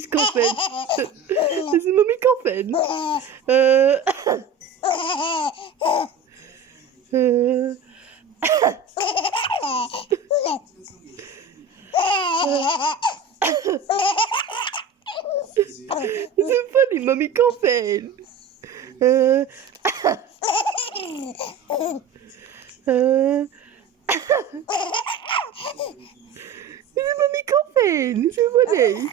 Mommy's coughing. Is Mummy coughing? Is it funny, Mummy coughing? Uh, is it Mummy coughing? Is it funny?